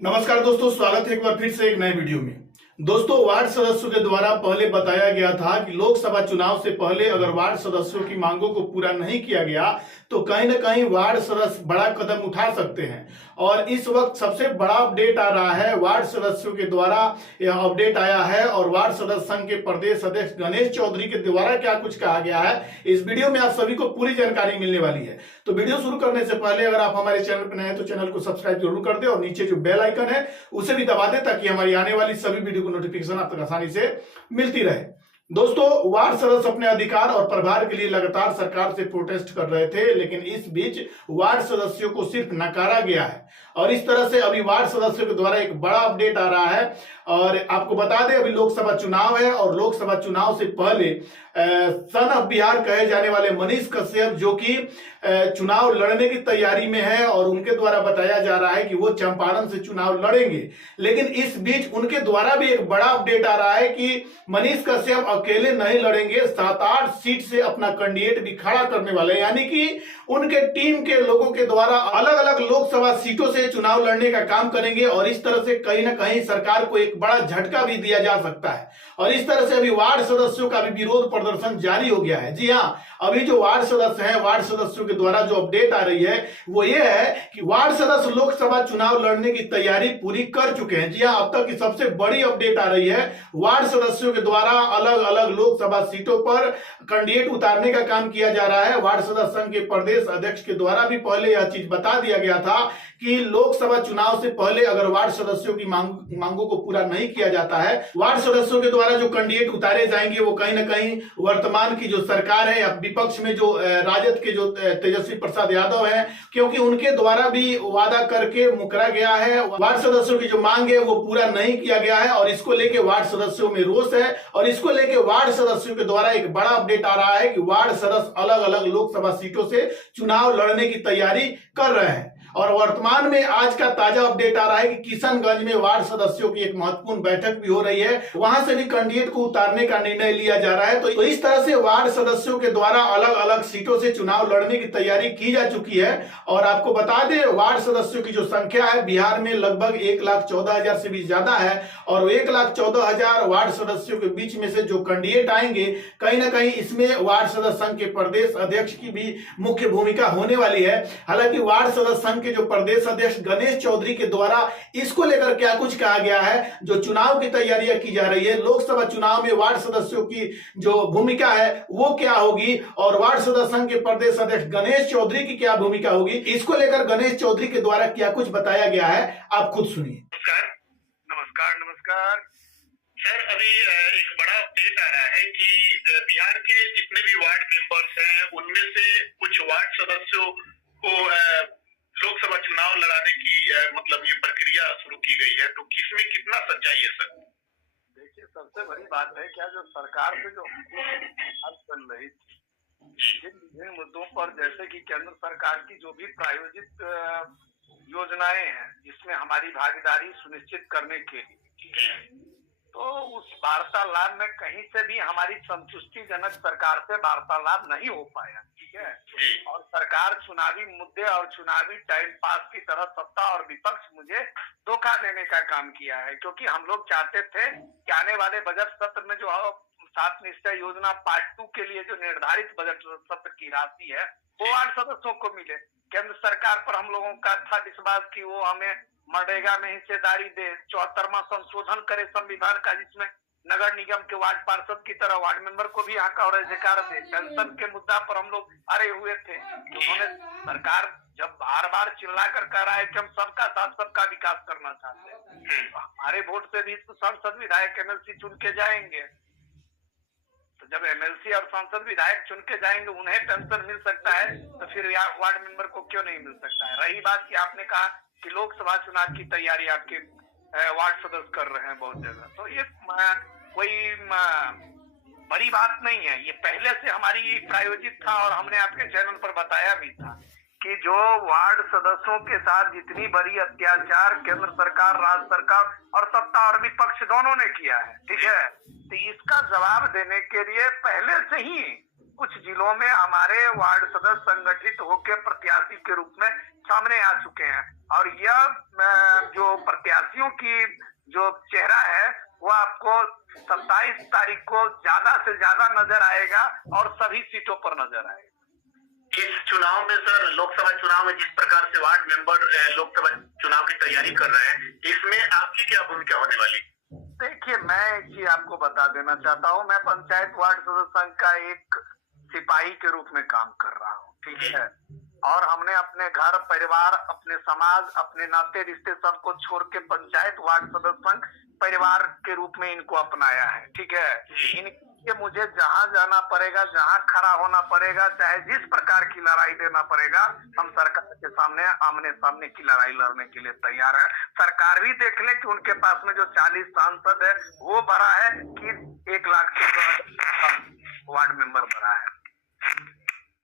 नमस्कार दोस्तों, स्वागत है एक बार फिर से एक नए वीडियो में। दोस्तों, वार्ड सदस्यों के द्वारा पहले बताया गया था कि लोकसभा चुनाव से पहले अगर वार्ड सदस्यों की मांगों को पूरा नहीं किया गया तो कहीं न कहीं वार्ड सदस्य बड़ा कदम उठा सकते हैं। और इस वक्त सबसे बड़ा अपडेट आ रहा है, वार्ड सदस्यों के द्वारा यह अपडेट आया है और वार्ड सदस्य संघ के प्रदेश अध्यक्ष गणेश चौधरी के द्वारा क्या कुछ कहा गया है, इस वीडियो में आप सभी को पूरी जानकारी मिलने वाली है। तो वीडियो शुरू करने से पहले अगर आप हमारे चैनल पर नए हैं तो चैनल को सब्सक्राइब जरूर कर दे और नीचे जो बेल आइकन है उसे भी दबा दे ताकि हमारी आने वाली सभी वीडियो को नोटिफिकेशन आप तक आसानी से मिलती रहे। दोस्तों, वार्ड सदस्य अपने अधिकार और प्रभार के लिए लगातार सरकार से प्रोटेस्ट कर रहे थे, लेकिन इस बीच वार्ड सदस्यों को सिर्फ नकारा गया है। और इस तरह से अभी वार्ड सदस्यों के द्वारा एक बड़ा अपडेट आ रहा है। और आपको बता दें, अभी लोकसभा चुनाव है और लोकसभा चुनाव से पहले सन ऑफ बिहार कहे जाने वाले मनीष कश्यप, जो कि चुनाव लड़ने की तैयारी में है और उनके द्वारा बताया जा रहा है कि वो चंपारण से चुनाव लड़ेंगे। लेकिन इस बीच उनके द्वारा भी एक बड़ा अपडेट आ रहा है कि मनीष कश्यप अकेले नहीं लड़ेंगे, 7-8 सीट से अपना कैंडिडेट भी खड़ा करने वाले हैं। यानी कि उनके टीम के लोगों के द्वारा अलग अलग लोकसभा सीटों से चुनाव लड़ने का काम करेंगे और इस तरह से कहीं ना कहीं सरकार को एक बड़ा झटका भी दिया जा सकता है। और इस तरह से अभी वार्ड सदस्यों का भी विरोध प्रदर्शन जारी हो गया है। जी हाँ, अभी जो वार्ड सदस्य हैं, वार्ड सदस्यों के द्वारा जो अपडेट आ रही है वो ये है कि वार्ड सदस्य लोकसभा चुनाव लड़ने की तैयारी पूरी कर चुके हैं। जी हाँ, अब तक की सबसे बड़ी अपडेट आ रही है। वार्ड सदस्यों के द्वारा अलग अलग लोकसभा सीटों पर कैंडिडेट उतारने का काम किया जा रहा है। वार्ड सदस्य संघ के प्रदेश अध्यक्ष के द्वारा भी पहले यह चीज बता दिया गया था कि लोकसभा चुनाव से पहले अगर वार्ड सदस्यों की मांगों को पूरा नहीं किया जाता है, वार्ड सदस्यों के द्वारा जो कैंडिडेट उतारे जाएंगे वो कहीं ना कहीं वर्तमान की जो सरकार है या विपक्ष में जो राजद के जो तेजस्वी प्रसाद यादव है, क्योंकि उनके द्वारा भी वादा करके मुकरा गया है। वार्ड सदस्यों की जो मांग है वो पूरा नहीं किया गया है और इसको लेके वार्ड सदस्यों में रोष है। और इसको लेके वार्ड सदस्यों के द्वारा एक बड़ा अपडेट आ रहा है कि वार्ड सदस्य अलग अलग लोकसभा सीटों से चुनाव लड़ने की तैयारी कर रहे हैं। और वर्तमान में आज का ताजा अपडेट आ रहा है कि किशनगंज में वार्ड सदस्यों की एक महत्वपूर्ण बैठक भी हो रही है, वहां से भी कैंडिडेट को उतारने का निर्णय लिया जा रहा है। तो इस तरह से वार्ड सदस्यों के द्वारा अलग अलग सीटों से चुनाव लड़ने की तैयारी की जा चुकी है। और आपको बता दें, वार्ड सदस्यों की जो संख्या है बिहार में लगभग 1,14,000 से भी ज्यादा है और 1,14,000 वार्ड सदस्यों के बीच में से जो कैंडिडेट आएंगे, कहीं ना कहीं इसमें वार्ड सदस्य संघ के प्रदेश अध्यक्ष की भी मुख्य भूमिका होने वाली है। हालांकि वार्ड सदस्य संघ के जो प्रदेश अध्यक्ष गणेश चौधरी के द्वारा इसको लेकर क्या कुछ कहा गया है, जो चुनाव की तैयारियां की जा रही है, लोकसभा चुनाव में वार्ड सदस्यों की जो भूमिका है वो क्या होगी और वार्ड सदस्य संघ के प्रदेश अध्यक्ष गणेश चौधरी की क्या भूमिका होगी, इसको लेकर गणेश चौधरी के द्वारा क्या कुछ बताया गया है, आप खुद सुनिए। नमस्कार नमस्कार सर, अभी एक बड़ा अपडेट आ रहा है कि बिहार के जितने भी वार्ड मेंबर्स हैं उनमें से कुछ वार्ड सदस्यों को लोकसभा चुनाव लड़ाने की मतलब ये प्रक्रिया शुरू की गई है। तो किसमें कितना सच्चाई है सर? देखिए, सबसे बड़ी बात है क्या, जो सरकार से जो चल रही थी जिन विभिन्न मुद्दों पर, जैसे कि केंद्र सरकार की जो भी प्रायोजित योजनाएं हैं जिसमें हमारी भागीदारी सुनिश्चित करने के लिए, ठीक है, तो उस वार्तालाप में कहीं से भी हमारी संतुष्टिजनक सरकार से वार्तालाप नहीं हो पाया, ठीक है। और सरकार चुनावी मुद्दे और चुनावी टाइम पास की तरह सत्ता और विपक्ष मुझे धोखा देने का काम किया है, क्योंकि हम लोग चाहते थे कि आने वाले बजट सत्र में जो 7 निश्चय योजना पार्ट 2 के लिए जो निर्धारित बजट सत्र की राशि है वो वार्ड सदस्यों को मिले। केंद्र सरकार पर हम लोगों का था विश्वास कि वो हमें मनरेगा में हिस्सेदारी दे, 74वां संशोधन करे संविधान का, जिसमें नगर निगम के वार्ड पार्षद की तरह वार्ड मेंबर को भी हक और अधिकार दे। पेंशन के मुद्दा पर हम लोग अड़े हुए थे, तो उन्होंने सरकार जब बार बार चिल्ला कर कह रहा है कि हम सबका साथ सबका विकास करना चाहते हैं, तो हमारे वोट से भी तो सांसद विधायक एमएलसी चुन के जाएंगे, तो जब एमएलसी और सांसद विधायक चुन के जाएंगे उन्हें पेंशन मिल सकता है, तो फिर वार्ड मेंबर को क्यों नहीं मिल सकता है। रही बात कि आपने कहा कि लोकसभा चुनाव की तैयारी आपके वार्ड सदस्य कर रहे हैं बहुत जगह, तो ये कोई बड़ी बात नहीं है, ये पहले से हमारी प्रायोजित था और हमने आपके चैनल पर बताया भी था कि जो वार्ड सदस्यों के साथ जितनी बड़ी अत्याचार केंद्र सरकार, राज्य सरकार और सत्ता और विपक्ष दोनों ने किया है, ठीक है, तो इसका जवाब देने के लिए पहले से ही कुछ जिलों में हमारे वार्ड सदस्य संगठित होकर प्रत्याशी के रूप में सामने आ चुके हैं। और यह जो प्रत्याशियों की जो चेहरा है वो आपको 27 तारीख को ज्यादा से ज्यादा नजर आएगा और सभी सीटों पर नजर आएगा। इस चुनाव में सर, लोकसभा चुनाव में जिस प्रकार से वार्ड मेंबर लोकसभा चुनाव की तैयारी कर रहे हैं, इसमें आपकी क्या भूमिका होने वाली? देखिए, मैं एक चीज आपको बता देना चाहता हूँ, मैं पंचायत वार्ड सदस्य संघ का एक सिपाही के रूप में काम कर रहा हूँ, ठीक है। और हमने अपने घर परिवार, अपने समाज, अपने नाते रिश्ते सबको छोड़ के पंचायत वार्ड सदस्य संघ परिवार के रूप में इनको अपनाया है, ठीक है। इनके मुझे जहाँ जाना पड़ेगा, जहाँ खड़ा होना पड़ेगा, चाहे जिस प्रकार की लड़ाई देना पड़ेगा, हम सरकार के सामने आमने सामने की लड़ाई लड़ने के लिए तैयार है। सरकार भी देख ले कि उनके पास में जो 40 सांसद है वो बड़ा है कि 1 लाख वार्ड मेंबर बड़ा है।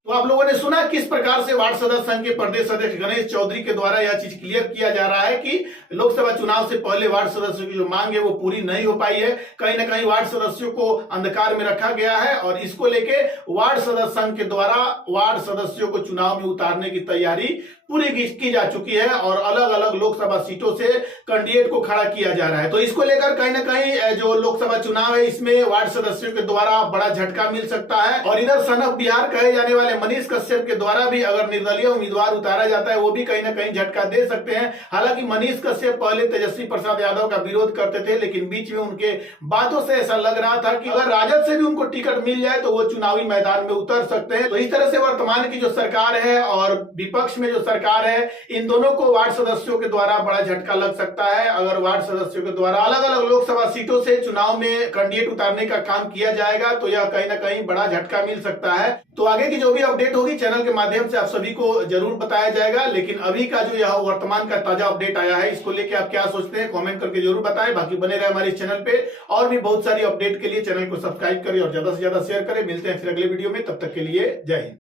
तो आप लोगों ने सुना किस प्रकार से वार्ड सदस्य संघ के प्रदेश अध्यक्ष गणेश चौधरी के द्वारा यह चीज क्लियर किया जा रहा है कि लोकसभा चुनाव से पहले वार्ड सदस्यों की जो मांग है वो पूरी नहीं हो पाई है। कहीं ना कहीं वार्ड सदस्यों को अंधकार में रखा गया है और इसको लेके वार्ड सदस्य संघ के द्वारा वार्ड सदस्यों को चुनाव में उतारने की तैयारी पूरी की जा चुकी है और अलग अलग लोकसभा सीटों से कैंडिडेट को खड़ा किया जा रहा है। तो इसको लेकर कहीं ना कहीं जो लोकसभा चुनाव है इसमें वार्ड सदस्यों के द्वारा बड़ा झटका मिल सकता है। और इधर सन ऑफ बिहार कहे जाने वाले मनीष कश्यप के द्वारा भी अगर निर्दलीय उम्मीदवार उतारा जाता है वो भी कहीं ना कहीं झटका दे सकते हैं। हालांकि मनीष कश्यप पहले तेजस्वी प्रसाद यादव का विरोध करते थे, लेकिन बीच में उनके बातों से ऐसा लग रहा था कि अगर राजद से भी उनको टिकट मिल जाए तो वो चुनावी मैदान में उतर सकते हैं। तो इस तरह से वर्तमान की जो सरकार है और विपक्ष में जो सरकार है, इन दोनों को वार्ड सदस्यों के द्वारा बड़ा झटका लग सकता है। अगर वार्ड सदस्यों के द्वारा अलग अलग लोकसभा सीटों से चुनाव में कैंडिडेट उतारने का काम किया जाएगा तो यह कहीं ना कहीं बड़ा झटका मिल सकता है। तो आगे की जो भी अपडेट होगी चैनल के माध्यम से आप सभी को जरूर बताया जाएगा। लेकिन अभी का जो यह वर्तमान का ताजा अपडेट आया है इसको लेके आप क्या सोचते हैं कमेंट करके जरूर बताएं। बाकी बने रहे हमारे चैनल पे और भी बहुत सारी अपडेट के लिए चैनल को सब्सक्राइब करें और ज्यादा से ज्यादा शेयर करें। मिलते हैं फिर अगले वीडियो में, तब तक के लिए जय हिंद।